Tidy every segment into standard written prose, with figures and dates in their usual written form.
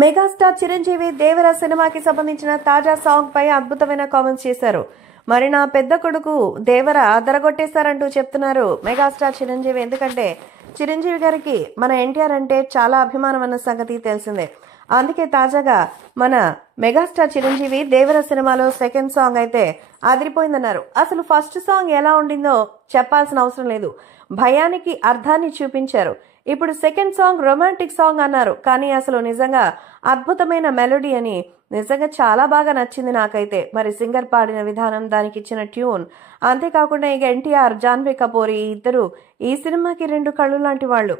Megastar Chiranjeevi దేవర సినిమాకి సంబంధించిన తాజా సాంగ్ పై అద్భుతమైన కామెంట్స్ చేశారు. మరి నా పెద్ద కొడుకు దేవర అదరగొట్టేశారంటూ చెప్తున్నారు మెగాస్టార్ చిరంజీవి. ఎందుకంటే చిరంజీవి గారికి మన ఎన్టీఆర్ అంటే చాలా అభిమానం అన్న సంగతి తెలిసిందే. అందుకే తాజాగా మన మెగాస్టార్ చిరంజీవి దేవర సినిమాలో సెకండ్ సాంగ్ అయితే అదిరిపోయిందన్నారు. అసలు ఫస్ట్ సాంగ్ ఎలా ఉండిందో చెప్పాల్సిన అవసరం లేదు, భయానికి అర్థాన్ని చూపించారు. ఇప్పుడు సెకండ్ సాంగ్ రొమాంటిక్ సాంగ్ అన్నారు, కానీ అసలు నిజంగా అద్భుతమైన మెలోడీ అని నిజంగా చాలా బాగా నచ్చింది నాకైతే. మరి సింగర్ పాడిన విధానం, దానికి ఇచ్చిన ట్యూన్, అంతేకాకుండా ఇక ఎన్టీఆర్, జాన్వీ కపూర్ ఈ ఇద్దరు ఈ సినిమాకి రెండు కళ్ళు లాంటి వాళ్ళు.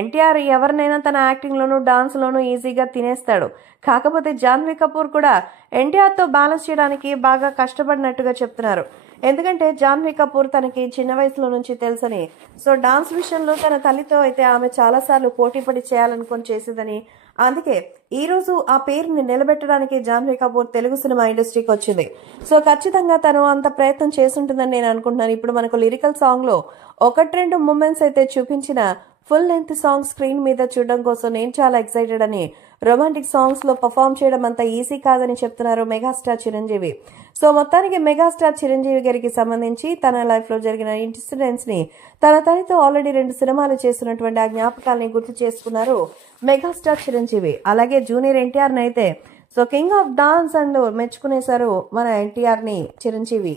ఎన్టీఆర్ ఎవరినైనా తన యాక్టింగ్ లోను డాన్స్ లోను ఈజీగా తినేస్తాడు. కాకపోతే జాన్వీ కపూర్ కూడా ఎన్టీఆర్ తో బ్యాలెన్స్ చేయడానికి బాగా కష్టపడినట్టుగా చెప్తున్నారు. ఎందుకంటే జాన్వీ కపూర్ తనకి చిన్న వయసులో నుంచి తెలుసని, సో డాన్స్ విషయంలో తన తల్లితో అయితే ఆమె చాలా సార్లు పోటీపడి చేయాలనుకొని చేసేదని, అందుకే ఈ రోజు ఆ పేరుని నిలబెట్టడానికి జాన్వీ కపూర్ తెలుగు సినిమా ఇండస్ట్రీకి వచ్చింది. సో ఖచ్చితంగా తను అంత ప్రయత్నం చేస్తుంటుందని నేను అనుకుంటున్నాను. ఇప్పుడు మనకు లిరికల్ సాంగ్ లో ఒకటి రెండు మూమెంట్స్ అయితే చూపించిన ఫుల్ లెంత్ సాంగ్ స్క్రీన్ మీద చూడడం కోసం నేను చాలా ఎక్సైటెడ్ అని, రొమాంటిక్ సాంగ్స్ లో పర్ఫామ్ చేయడం అంత ఈజీ కాదని చెప్తున్నారు మెగాస్టార్ చిరంజీవి. సో మొత్తానికి మెగాస్టార్ చిరంజీవి గారికి సంబంధించి తన లైఫ్ లో జరిగిన ఇన్సిడెంట్స్ ని, తన తల్లితో ఆల్రెడీ 2 సినిమాలు చేస్తున్నటువంటి ఆ జ్ఞాపకాలని గుర్తు చేసుకున్నారు మెగాస్టార్ చిరంజీవి. అలాగే జూనియర్ ఎన్టీఆర్ అయితే so king of dance and మెచ్చుకునేశారు మన ఎన్టీఆర్ ని చిరంజీవి.